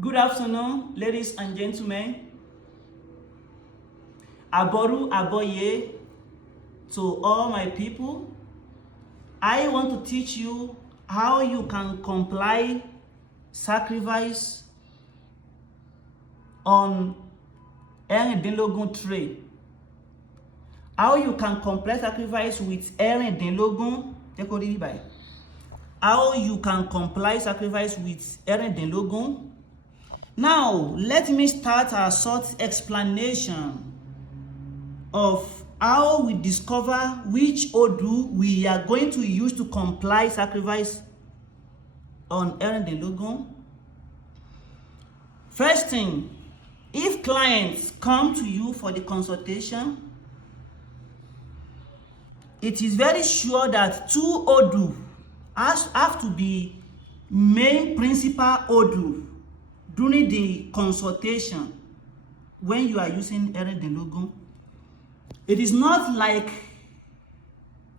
Good afternoon, ladies and gentlemen. Aboru Aboye to all my people. I want to teach you how you can comply sacrifice on Erindinlogun trade. How you can comply sacrifice with Erindinlogun. How you can comply sacrifice with Erindinlogun. Now, let me start a short explanation of how we discover which Odu we are going to use to comply sacrifice on Erindinlogun. First thing, if clients come to you for the consultation, it is very sure that two Odu have to be main principal Odu during the consultation when you are using Erindinlogun. It is not like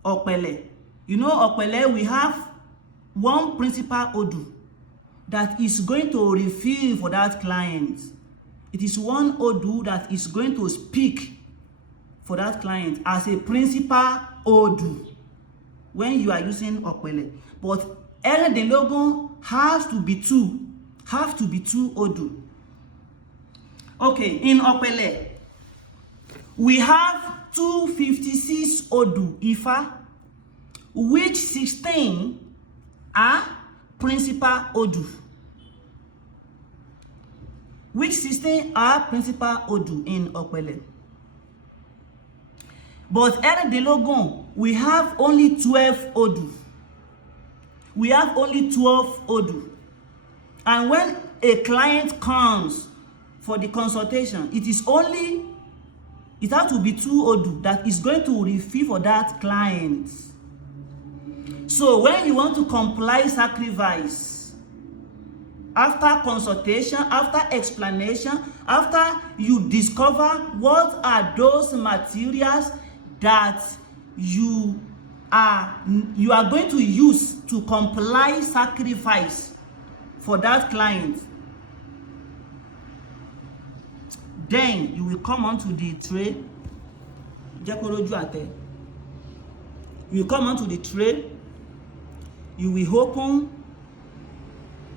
Opele. You know, Opele, we have one principal Odu that is going to refill for that client. It is one Odu that is going to speak for that client as a principal Odu when you are using Opele. But Erindinlogun has to be two Odu. Okay, in Opele, we have 256 Odu Ifa, which 16 are principal Odu. Which 16 are principal Odu in Opele. But Erindinlogun, we have only 12 Odu. We have only 12 Odu. And when a client comes for the consultation, it has to be two Odu that is going to refill for that client. So when you want to comply sacrifice, after consultation, after explanation, after you discover what are those materials that you are going to use to comply sacrifice for that client, then you will come onto the tray. You come onto the tray, you will open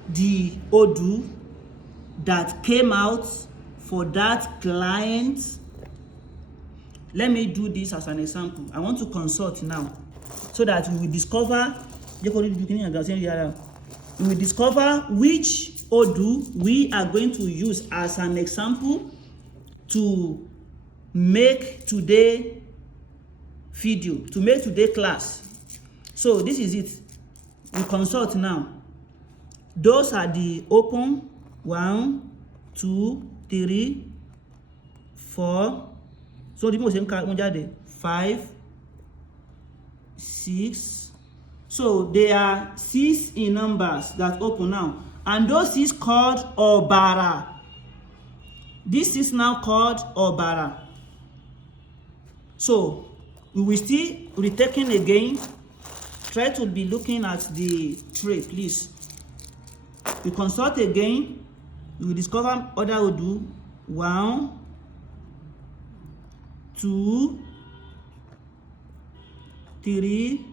the Odu that came out for that client. Let me do this as an example. I want to consult now so that we will discover which Odu we are going to use as an example to make today video, to make today class. So this is it. We consult now. Those are the open 1, 2, 3, 4. So the most 5, 6. So there are 6 in numbers that open now, and those 6 called Obara. This is now called Obara. So we will still retaking again. Try to be looking at the tray, please. We consult again. We will discover other Odu. 1, 2, 3,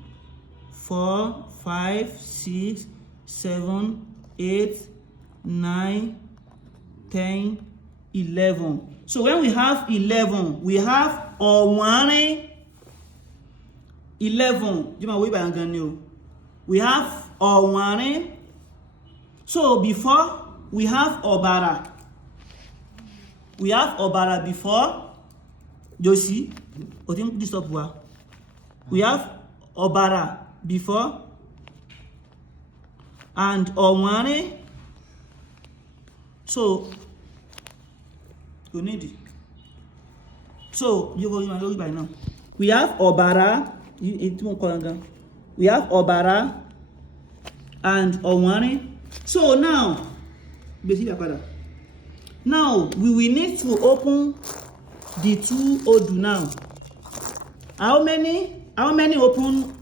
4, 5, 6, 7, 8, 9, 10, 11. So when we have 11, we have Owane 11. We have Owane. So before we have Obara. We have Obara before. Josie, we have Obara before and Owane. So you need it. So you go by now. We have Obara. We have Obara and Owane. So now we will need to open the 2 Odu now. How many open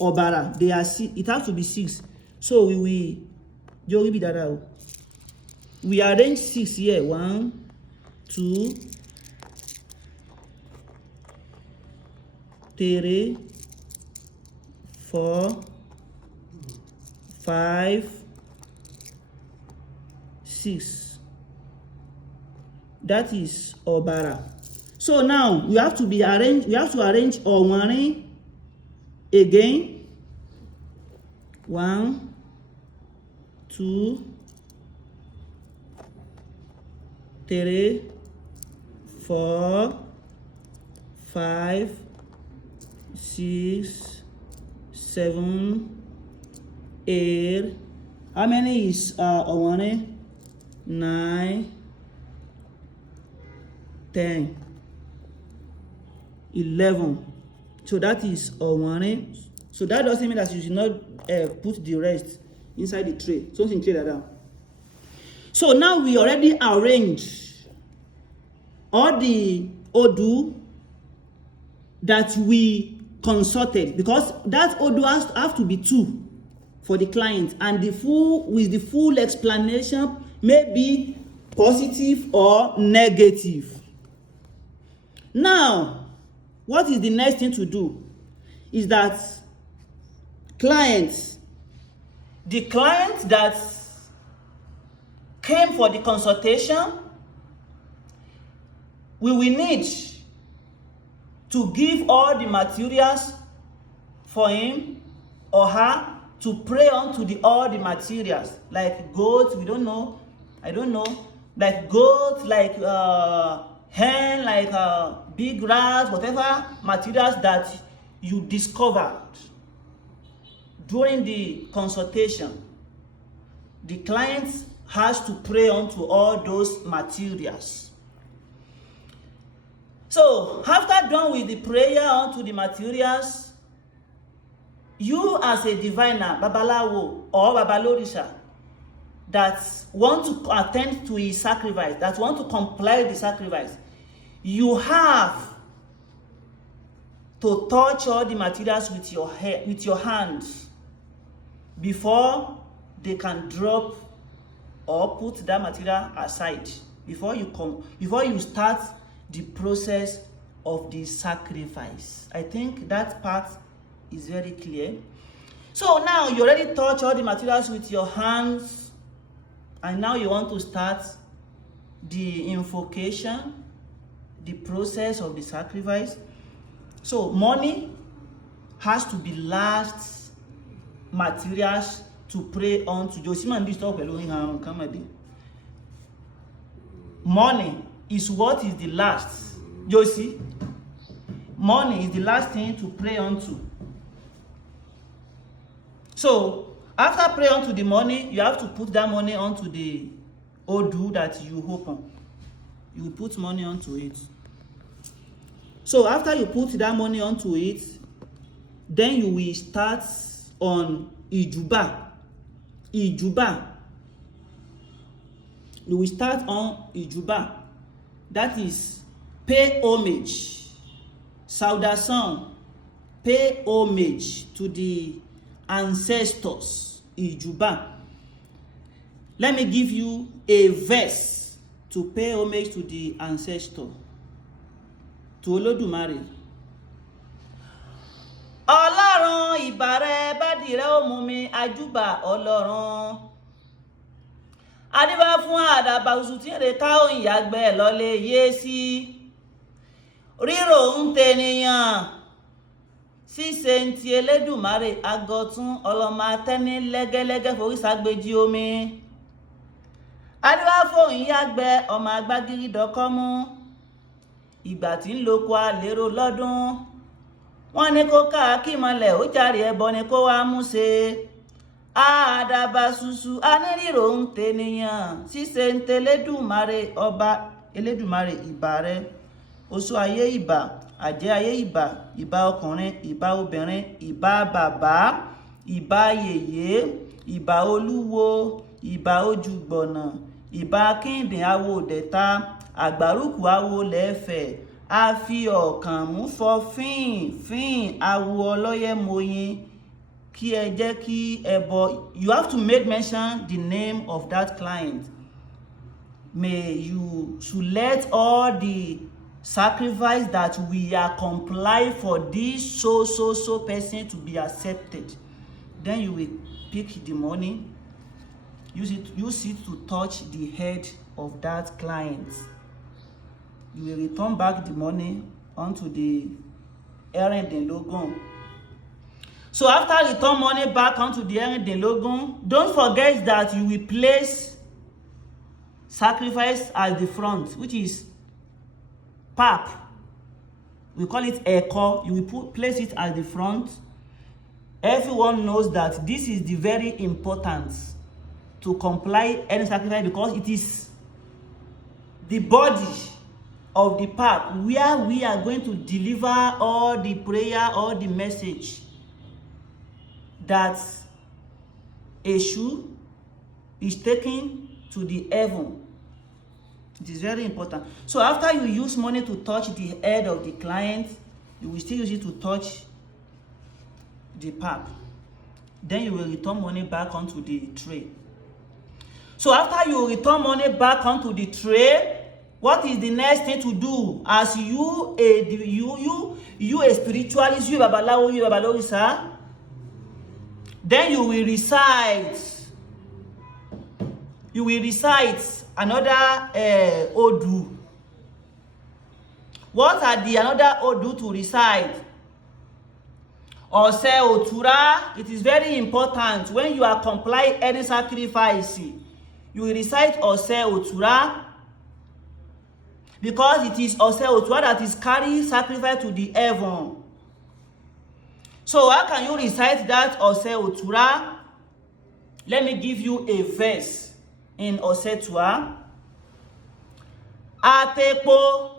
Obara? They are 6. It has to be 6. So we will Joey be that. We arrange 6 here. 1, 2, 3, 4, 5, 6. That is Obara. So now we have to arrange Owani again. 1, 2, 3, 4, 5, 6, 7, 8. How many is Owani? 9, 10, 11. So that is Owani. So that doesn't mean that you should not put the rest inside the tray. Something clear that down. So now we already arrange all the Odu that we consulted, because that Odu have to be 2 for the client, and the full explanation may be positive or negative. Now, what is the next thing to do is that the client that came for the consultation, we will need to give all the materials for him or her to pray onto all the materials, like goat, I don't know, like goat, like hen, like big rat, whatever materials that you discovered during the consultation. The client has to pray onto all those materials. So after done with the prayer onto the materials, you as a diviner, Babalawo or Babalorisha, that want to attend to his sacrifice, that want to comply with the sacrifice, you have to touch all the materials with your hands before they can drop or put that material aside, before you start the process of the sacrifice. I think that part is very clear. So now you already touch all the materials with your hands, and now you want to start the invocation, the process of the sacrifice. So money has to be last materials to pray on to money is what is the last. Josie, money is the last thing to pray onto. So after pray onto the money, you have to put that money onto the Odu that you open. You put money onto it. So after you put that money onto it, then you will start on Ijuba. You will start on Ijuba. That is pay homage. Saudation, pay homage to the ancestors. Ijuba. Let me give you a verse to pay homage to the ancestor. To Olódùmarè. Ọlọ́run ìbàrẹ̀ bádìrẹ́ òmùmí àjúbà Ọlọ́run. Adíbá fún àdàbà oṣù tí èrè ká òyìn yàgbẹ́ lọ́lé yé sí. Ríro ń tènìyàn. Ṣíṣe ń ti Elédùmarè agọ̀tún ọlọ́mọ atẹ́ni lẹ́gẹ́lẹ́gẹ́ foríṣàgbéjì omi. Adíbá fún òyìn yàgbẹ́ ọmọ agbágírí dọ́kọ́mú. Ìgbà tí ń lóko àlérò lọ́dún. Wọ́n ní kó káàkiri mọ́lẹ̀ ó jàre ẹbọ ni kó wá mú ṣe. Àdàbà ṣùṣù anírírò ń tènìyàn. Ṣíṣe ń tẹlẹ́dùmarè ọba Elédùmarè ìbà rẹ. Oṣù ayé ìbà, àjẹ́ ayé ìbà, ìbà ọkùnrin, ìbà obìnrin, ìbà bàbá, ìbà yèyé, ìbà olúwo, ìbà ojúgbọ̀nà, ìbà kíndìn awo òdẹ̀ta, àgbárùkù awo lẹ́fẹ̀ẹ́, a fi ọ̀kàn mú fọ fín awo ọlọ́yẹ̀ moyin, you have to make mention the name of that client. May you select all the sacrifice that we are comply for this so person to be accepted. Then you will pick the money, use it to touch the head of that client. You will return back the money onto the Erindinlogun. So after return money back onto the Erindinlogun, don't forget that you will place sacrifice at the front, which is pap. We call it echo. You will place it at the front. Everyone knows that this is the very important to comply any sacrifice, because it is the body of the pap where we are going to deliver all the prayer, all the message that Eshu is taking to the heaven. It is very important. So after you use money to touch the head of the client, you will still use it to touch the pap. Then you will return money back onto the tray. So after you return money back onto the tray, what is the next thing to do? As you a spiritualist, you babalawo, sir, then you will recite another Odu. What are the another Odu to recite? Ose Otura. It is very important when you are complying any sacrifice, you will recite Ose Otura, because it is Ose Otura that is carrying sacrifice to the heaven. So how can you recite that Ose Otura? Let me give you a verse in Ose Otura. Atepo,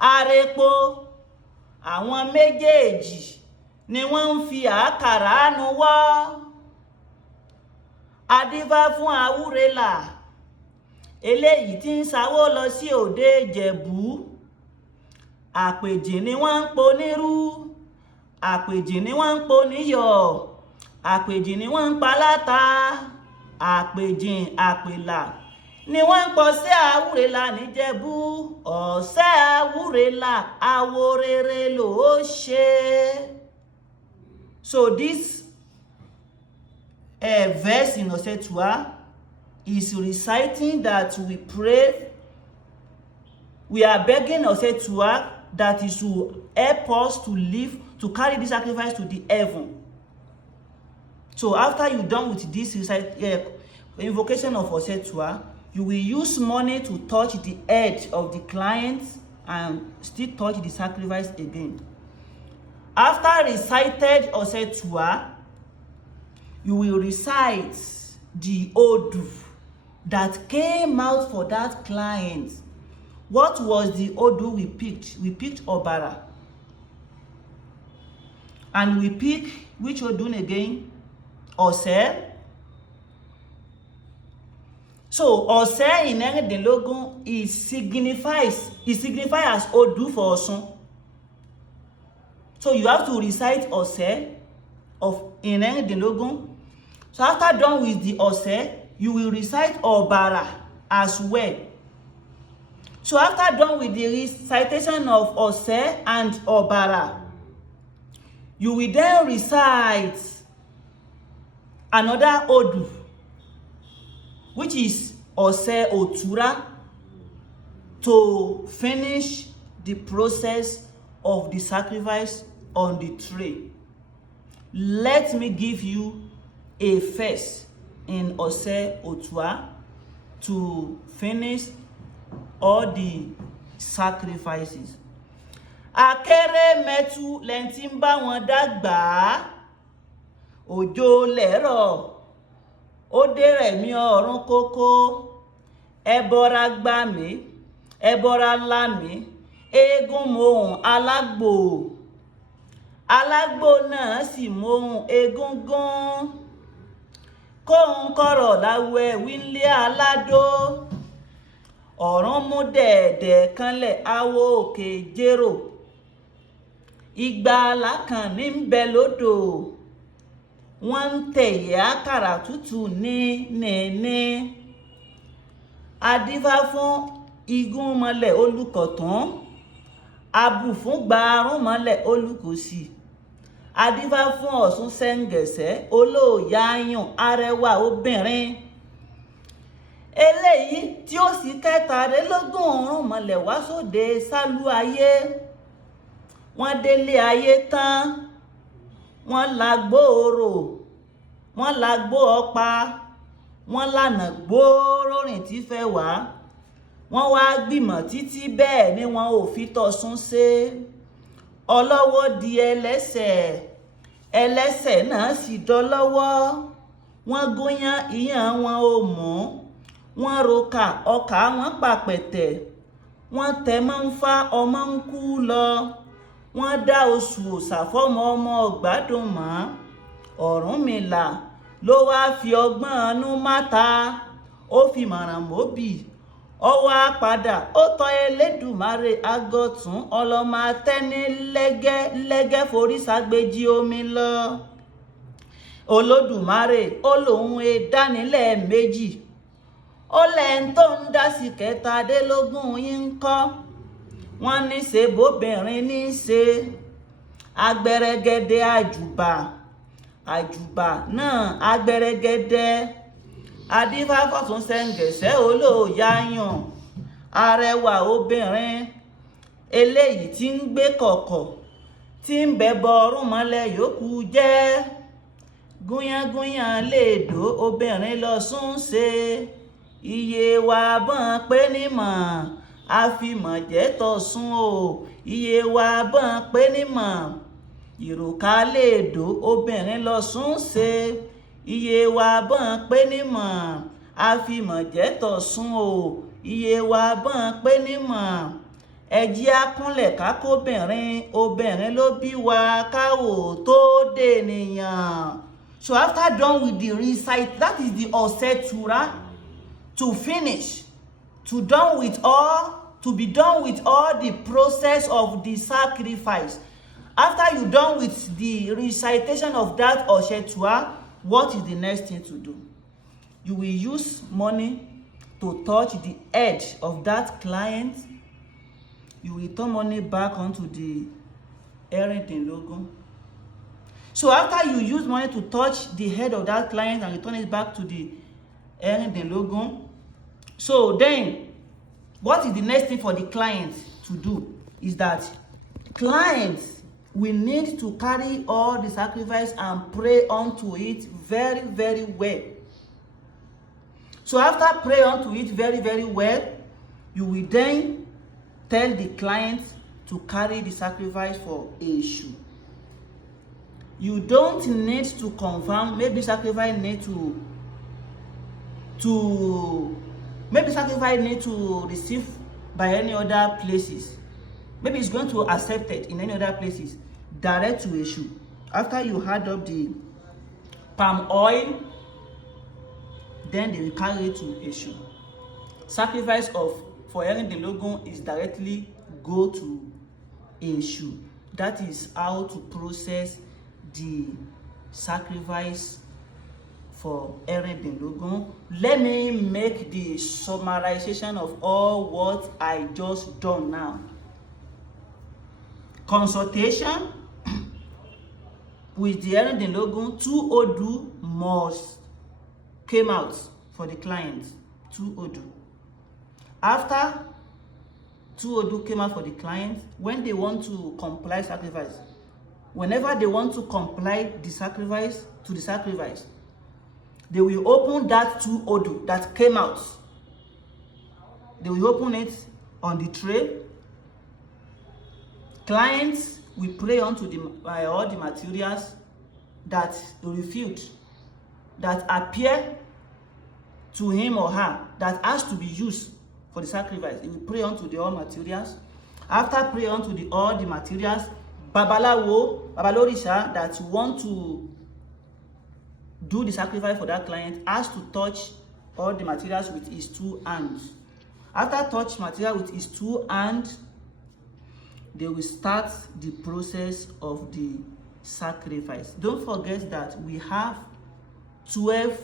arepo, àwọn méjèèjì ni wọ́n ń fi àkàrà nu wọ́. Adífá fún Àwúrelà, eléyìí tí ń sawó lọ sí òde Ìjẹ̀bú. Àpèjì ni wọ́n ń ponírú, àpèjì ni wọ́n ń poníyọ̀, àpèjì ni wọ́n ń paláta, àpèjì àpèlà ni wọ́n ń pọ̀ sí Àwúrelà níjẹ̀bú. Ọ̀sẹ̀ Àwúrelà àwo rere ló ṣe. So this verse in Ose Otura is reciting that we pray, we are begging Ose Otura that is to help us to live, to carry this sacrifice to the heaven. So after you're done with this invocation of Ose Otura, you will use money to touch the head of the client and still touch the sacrifice again. After recited Ose Otura, you will recite the Odu that came out for that client. What was the Odu we picked? We picked Obara. And we pick which Odun again? Ose. So Ose in Erindinlogun it signifies as Odu for Osun. So you have to recite Ose in Erindinlogun. So after done with the Ose, you will recite Obara as well. So after done with the recitation of Ose and Obara, you will then recite another Odu, which is Ose Otura, to finish the process of the sacrifice on the tray. Let me give you a verse in Ose Otura to finish all the sacrifices. Akere metu lenti ń bá wọn dàgbà, òjò lẹ́rọ̀, ó dẹ̀rẹ̀ mi ọ̀run kókó, ẹbọra gbà mí, ẹbọra là mí, eégún mohùn alágbò, alágbò náà sì mohùn egúngún, kóhun kọ̀rọ̀ láwẹ̀ wílé aládó, ọ̀run mú dẹ̀ẹ̀dẹ̀ kanlẹ̀ awo òkè jérò, ìgbà alákàn ní ń bẹ lódò, wọ́n ń tẹ̀yẹ̀ àkàrà tútù ní. Adífá fún igún mọ́lẹ̀ olùkọ̀tún, abù fún gbàrún mọ́lẹ̀ olùkòsì. Adífá fún Ọ̀ṣun Ṣẹ̀ǹgẹ̀ṣẹ̀ olóòyàyàn arẹwà obìnrin. Eléyìí tí ó sì kẹtàlélógún ọ̀run mọ́lẹ̀ wá sóde sálú ayé. Wọ́n délé ayé tán, wọ́n lágbó orò, wọ́n lágbó ọ̀pá, wọ́n lànà gbòòrò rìn tí fẹ́ wá. Wọ́n wá gbìmọ̀ títí bẹ́ẹ̀ ni wọn ò fi tọ̀sún ṣe. Ọlọ́wọ́ di ẹlẹ́sẹ̀, ẹlẹ́sẹ̀ náà sì dọlọ́wọ́. Wọ́n gúnyán ìyàn wọn ò mú, wọ́n roka ọkà wọn pàpẹ̀tẹ̀. Wọ́n tẹ̀ mọ́ ń fa ọmọ ń kú lọ. Wọ́n dá oṣù òòṣà fọ́mọ ọmọ ọ̀gbádùn mọ́. Ọ̀rúnmìlà ló wá fi ọgbọ́n inú máta, ó fi mọ̀ràn mọ́bì. Ó wá padà ó tọ́ Elédùmarè agọ̀tún ọlọ́mọ atẹ́ni lẹ́gẹ́ forí ságbéjì omi lọ. Olódùmarè ó lòun dánilẹ̀ méjì. Ó lẹ́ń tó ń dá sí kẹtàdínlógún yín ń kọ́. Wọ́n ní ṣe bóbìnrin ní ṣe. Agbẹrẹgẹdẹ àjùbà náà agbẹrẹgẹdẹ. Adífá f'Ọ̀ṣun Ṣẹ̀ǹgẹ̀ṣẹ̀ olóòyàyàn arẹwà obìnrin. Eléyìí tí ń gbé kọ̀kọ̀, tí ń bẹbọ ọ̀run mọ́lẹ̀ yòókù jẹ́. Gúnyángúnyán lè dó obìnrin lọ́sùn ṣe. Iye wa bọ́n pé nímọ̀, àfimọ̀ jẹ́ tọ̀sún o. Iye wa bọ́n pé nímọ̀, ìròkà lè dó obìnrin lọ́sùn ṣe. Iye wa bọ́n pé nímọ̀, àfimọ̀ jẹ́ tọ̀sún o. Iye wa bọ́n pé nímọ̀, ẹjí akúnlẹ̀ kákóbìnrin, obìnrin ló bí wa káwò tó dènìyàn. So after done with the recite, that is the Ọ̀sẹ̀tura, to finish, to be done with all the process of the sacrifice. After you done with the recitation of that Ọ̀sẹ̀tura, what is the next thing to do? You will use money to touch the edge of that client. You will return money back onto the Erindinlogun. So after you use money to touch the head of that client and return it back to the Erindinlogun, so then what is the next thing for the client to do is that clients will need to carry all the sacrifice and pray unto it very, very well. So after pray unto it very, very well, you will then tell the client to carry the sacrifice for Èṣù. You don't need to confirm, maybe sacrifice need to receive by any other places. Maybe it's going to accept it in any other places. Direct to Èṣù. After you add up the palm oil, then they will carry it to Èṣù. Sacrifice for Erindinlogun is directly go to Èṣù. That is how to process the sacrifice for Erindinlogun. Let me make the summarization of all what I just done now. Consultation with the Erindinlogun, 2 Odu must came out for the client. 2 Odu. After 2 Odu came out for the client, when they want to comply sacrifice, whenever they want to comply the sacrifice to the sacrifice, they will open that 2 Odu that came out. They will open it on the tray. Clients will pray unto all the materials that refute, that appear to him or her, that has to be used for the sacrifice. He will pray unto the all materials. After pray unto all the materials, Babalorisa that want to do the sacrifice for that client has to touch all the materials with his 2 hands. After touch material with his 2 hands, they will start the process of the sacrifice. Don't forget that we have 12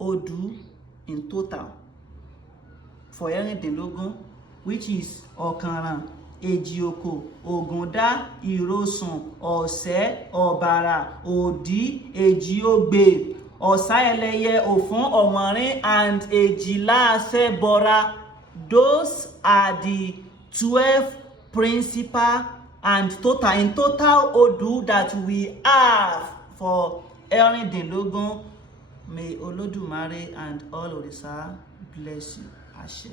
odu in total for Erindinlogun, which is Ọ̀kànràn, Èjìòkò, Ògúndá, Ìrosùn, Ọ̀sẹ́, Ọ̀bàrà, Òdí, Èjìògbè, Ọ̀sáẹlẹ́yẹ, Òfún, Ọ̀wọ̀nrín, and Èjìlá Àṣẹbọra. Those are the 12 principal and in total odu that we have for Erindinlogun. May Olódùmarè and all Òrìṣà bless you. Àṣẹ.